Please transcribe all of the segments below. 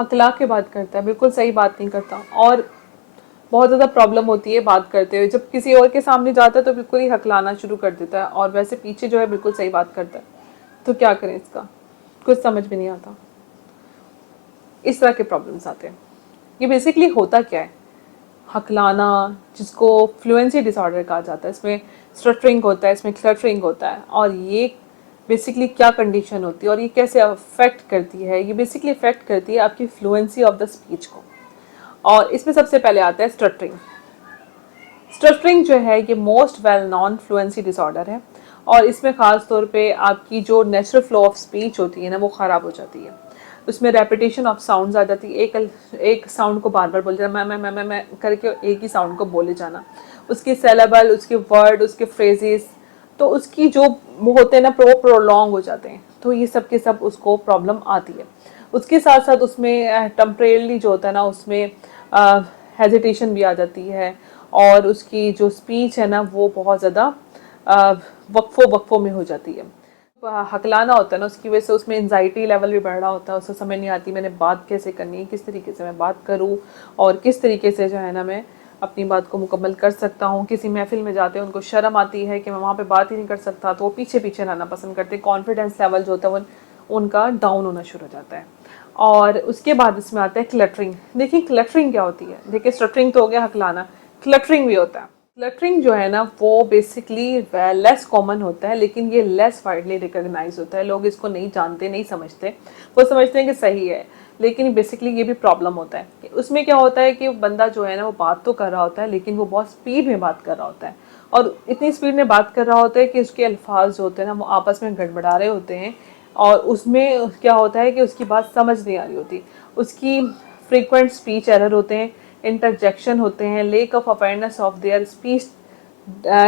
हकला के बात करता है, बिल्कुल सही बात नहीं करता, और बहुत ज़्यादा प्रॉब्लम होती है बात करते हुए। जब किसी और के सामने जाता है तो बिल्कुल ही हकलाना शुरू कर देता है, और वैसे पीछे जो है बिल्कुल सही बात करता है। तो क्या करें, इसका कुछ समझ में नहीं आता। इस तरह के प्रॉब्लम्स आते हैं। ये बेसिकली होता क्या है, हकलाना, जिसको फ्लुएंसी डिसऑर्डर कहा जाता है, इसमें स्टटरिंग होता है, इसमें क्लटरिंग होता है। और ये बेसिकली क्या कंडीशन होती है और ये कैसे अफेक्ट करती है, ये बेसिकली अफेक्ट करती है आपकी फ्लुएंसी ऑफ द स्पीच को। और इसमें सबसे पहले आता है स्टटरिंग। स्टटरिंग जो है ये most well non fluency disorder है, और इसमें ख़ास तौर पे आपकी जो नेचुरल फ्लो ऑफ स्पीच होती है ना, वो ख़राब हो जाती है। उसमें रेपिटेशन ऑफ साउंड्स आ जाती है, एक साउंड को बार बार बोल जाना, मैं करके एक ही साउंड को बोले जाना, उसकी सेलेबल, उसके वर्ड, उसके फ्रेजेस, तो उसकी जो वो होते हैं ना, वो प्रोलॉन्ग हो जाते हैं। तो ये सब के सब उसको प्रॉब्लम आती है। उसके साथ साथ उसमें टेम्परेली जो होता है ना, उसमें हेजिटेशन भी आ जाती है, और उसकी जो स्पीच है ना वो बहुत ज़्यादा वक्फों में हो जाती है। हकलाना होता है ना, उसकी वजह से उसमें एंजाइटी लेवल भी बढ़ रहा होता है, उससे समझ नहीं आती मैंने बात कैसे करनी है, किस तरीके से मैं बात करूं, और किस तरीके से जो है ना मैं अपनी बात को मुकम्मल कर सकता हूं। किसी महफिल में जाते हैं उनको शर्म आती है कि मैं वहाँ पे बात ही नहीं कर सकता, तो वो पीछे पीछे रहना पसंद करते हैं। कॉन्फिडेंस लेवल जो होता है वो उनका डाउन होना शुरू हो जाता है। और उसके बाद इसमें आता है क्लटरिंग। देखिए क्लटरिंग क्या होती है, देखिए स्टटरिंग तो हो गया, हकलाना, क्लटरिंग भी होता है। क्लटरिंग जो है ना वो बेसिकली लेस कॉमन होता है, लेकिन ये लेस वाइडली रिकॉग्नाइज होता है। लोग इसको नहीं जानते, नहीं समझते, वो समझते हैं कि सही है, लेकिन बेसिकली ये भी प्रॉब्लम होता है कि उसमें क्या होता है कि बंदा जो है ना वो बात तो कर रहा होता है, लेकिन वो बहुत स्पीड में बात कर रहा होता है, और इतनी स्पीड में बात कर रहा होता है कि उसके अल्फाज जो होते हैं ना वो आपस में गड़बड़ा रहे होते हैं, और उसमें क्या होता है कि उसकी बात समझ नहीं आ रही होती, उसकी फ्रीक्वेंट स्पीच एरर होते हैं, इंटरजेक्शन होते हैं, lake of awareness of their speech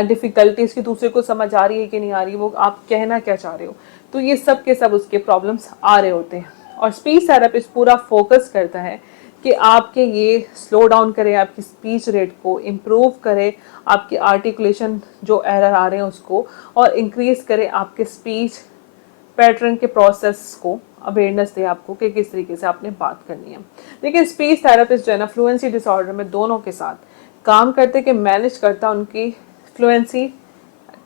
difficulties, की दूसरे को समझ आ रही है कि नहीं आ रही, वो आप कहना क्या चाह रहे हो। तो ये सब के सब उसके प्रॉब्लम्स आ रहे होते हैं। और स्पीच थेरेपिस्ट पूरा फोकस करता है कि आपके ये स्लो डाउन करे, आपकी स्पीच रेट को इम्प्रूव करे, आपकी आर्टिकुलेशन जो एरर आ रहे हैं उसको, और इंक्रीज करे आपके स्पीच पैटर्न के प्रोसेस को, अवेयरनेस दे आपको कि किस तरीके से आपने बात करनी है। लेकिन स्पीच थेरेपिस्ट जो है ना फ्लुएंसी डिसऑर्डर में दोनों के साथ काम करते कि मैनेज करता उनकी फ्लुएंसी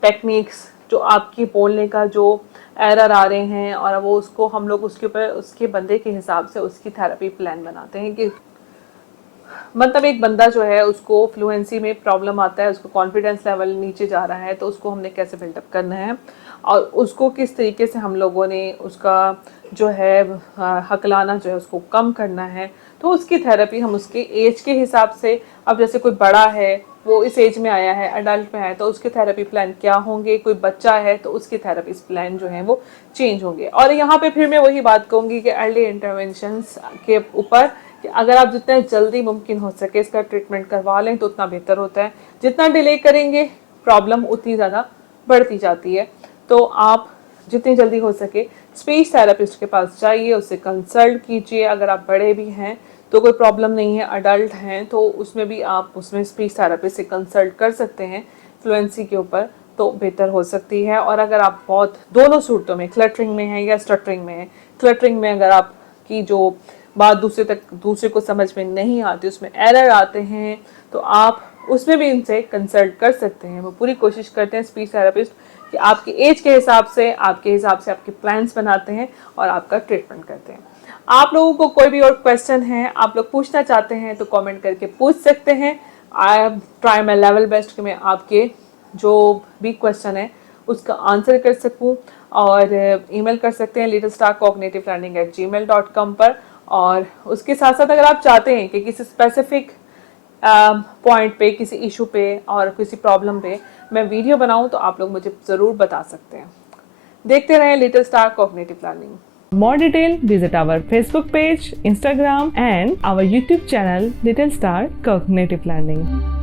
टेक्निक्स, जो आपकी बोलने का जो एरर आ रहे हैं, और वो उसको हम लोग उसके ऊपर उसके बंदे के हिसाब से उसकी थेरेपी प्लान बनाते हैं। कि मतलब एक बंदा जो है उसको फ्लुएंसी में प्रॉब्लम आता है, उसको कॉन्फिडेंस लेवल नीचे जा रहा है, तो उसको हमने कैसे बिल्डअप करना है, और उसको किस तरीके से हम लोगों ने उसका जो है हकलाना जो है उसको कम करना है। तो उसकी थेरेपी हम उसके एज के हिसाब से, अब जैसे कोई बड़ा है वो इस एज में आया है, अडल्ट में है, तो उसके थेरेपी प्लान क्या होंगे, कोई बच्चा है तो उसके थेरेपी प्लान जो है वो चेंज होंगे। और यहाँ पे फिर मैं वही बात कहूँगी कि अर्ली इंटरवेंशंस के ऊपर, कि अगर आप जितना जल्दी मुमकिन हो सके इसका ट्रीटमेंट करवा लें तो उतना बेहतर होता है। जितना डिले करेंगे प्रॉब्लम उतनी ज़्यादा बढ़ती जाती है। तो आप जितनी जल्दी हो सके स्पीच थेरेपिस्ट के पास जाइए, उससे कंसल्ट कीजिए। अगर आप बड़े भी हैं तो कोई प्रॉब्लम नहीं है, अडल्ट हैं तो उसमें भी आप उसमें स्पीच थेरेपिस्ट से कंसल्ट कर सकते हैं फ्लुएंसी के ऊपर, तो बेहतर हो सकती है। और अगर आप बहुत दोनों सूरतों में, क्लटरिंग में है या स्टटरिंग में है, क्लटरिंग में अगर आपकी जो बात दूसरे को समझ में नहीं आती, उसमें एरर आते हैं, तो आप उसमें भी इनसे कंसल्ट कर सकते हैं। वो पूरी कोशिश करते हैं स्पीच थेरेपिस्ट कि आपकी एज के हिसाब से आपके प्लान्स बनाते हैं और आपका ट्रीटमेंट करते हैं। आप लोगों को कोई भी और क्वेश्चन है, आप लोग पूछना चाहते हैं तो कमेंट करके पूछ सकते हैं। I try my level best कि मैं आपके जो भी क्वेश्चन है उसका आंसर कर सकूं, और ईमेल कर सकते हैं littlestarcognitivelearning@gmail.com पर। और उसके साथ साथ अगर आप चाहते हैं कि किसी स्पेसिफिक पॉइंट पे, किसी इशू पे और किसी प्रॉब्लम पे मैं वीडियो बनाऊं तो आप लोग मुझे ज़रूर बता सकते हैं। देखते रहें little star cognitive learning. More detail, visit our Facebook page, Instagram and our YouTube channel Little Star Cognitive Learning.